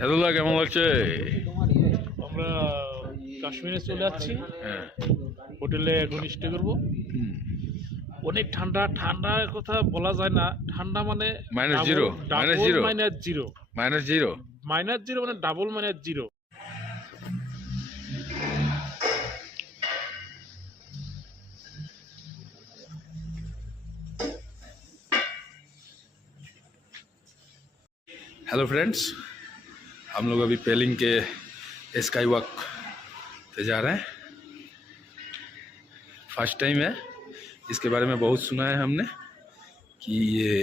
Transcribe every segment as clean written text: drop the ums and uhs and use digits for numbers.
সাদুল্লাহ কেমন লাগছে? আমরা কাশ্মীরে চলে যাচ্ছি, হোটেলে এখন স্টে করবো। অনেক ঠান্ডা, ঠান্ডার কথা বলা যায় না। ঠান্ডা মানে minus zero, minus zero, minus zero, minus zero মানে double minus zero. Hello friends, हम लोग अभी पेलिंग के स्काई वॉक पे जा रहे हैं। फर्स्ट टाइम है, इसके बारे में बहुत सुना है हमने कि ये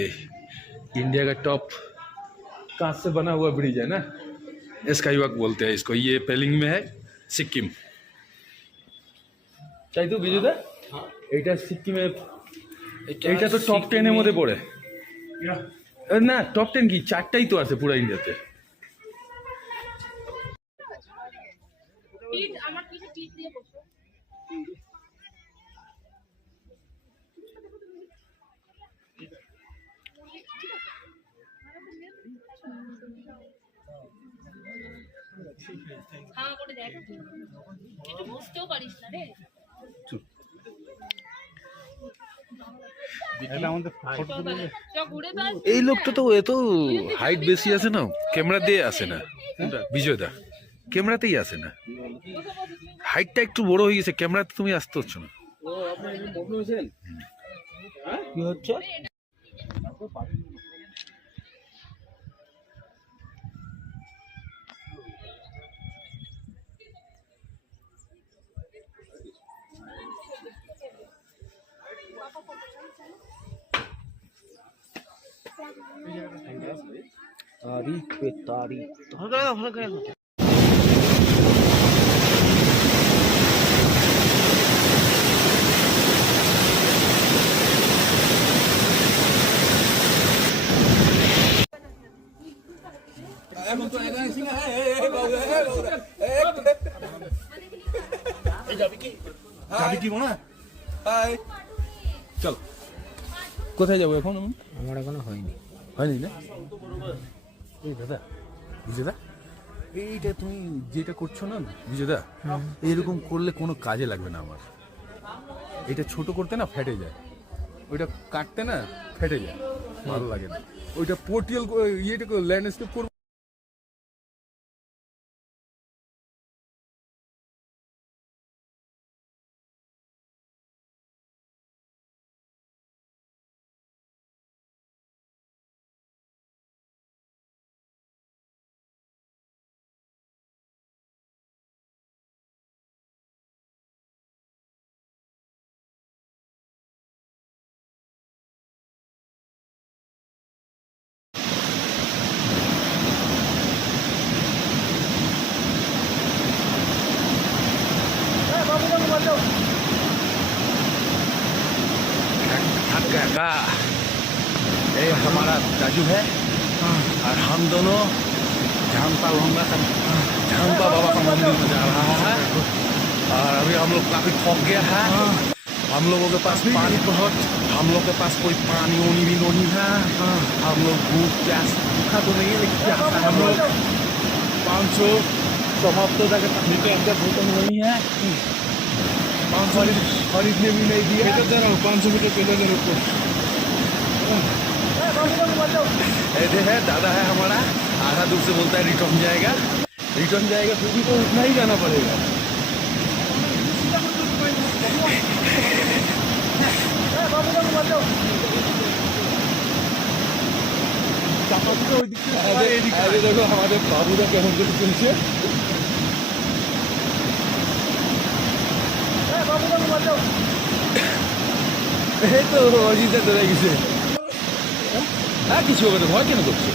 इंडिया का टॉप कांच से बना हुआ ब्रिज है ना, स्काई वॉक बोलते हैं इसको। ये पेलिंग में है, सिक्किम। चाहे तो बिजुदा এটা সিকিমে, এটা তো টপ 10 এর মধ্যে পড়ে না। টপ 10 কি, 4টাই তো আছে পুরো ইন্ডিয়াতে। এই লোকটা তো এত হাইট বেশি আছে না, ক্যামেরা দিয়ে আসে না। বিজয়দা ক্যামেরাতেই আসে না, হাইটটা একটু বড় হয়ে গেছে, ক্যামেরাতে তুমি আসতে হচ্ছে না। কি হচ্ছে? तारीख पे तारीख চলো, কোথায় যাবো এখন? আমার এখনো হয়নি না এই দাদা, বিজয়দা এইটা তুমি যেটা করছো না বিজয়দা, এইরকম করলে কোনো কাজে লাগবে না আমার। এটা ছোট করতে না ফেটে যায়, ওইটা কাটতে না ফেটে যায়, ভালো লাগে না। ওইটা পোর্টিয়াল ইয়েটা ল্যান্ডস্কেপ করবো। का ये हमारा दाजू है और हम दोनों झांपा बाबा का मंदिर में जा रहा है। और अभी हम लोग काफी थक गया है, हम लोगों के पास पानी बहुत, हम लोग के पास कोई पानी ओनी भी नहीं है। हम लोग भूख प्यास भूखा तो नहीं है, लेकिन प्यास है। हम लोग 500 समाप्त तक भूख नहीं है, 500 खरीदने भी नहीं दिया। 500 मीटर पेलो के ऊपर ऐसे है। दादा है हमारा, आधा दूर से बोलता है रिटर्न जाएगा, फिर भी तो उतना ही जाना पड़ेगा। देखो हमारे बाबूदा केमन করে চলছে। এই তো অজিতে ধরে গেছে। হ্যাঁ কিছু হবে না, ভয় কেন করছে?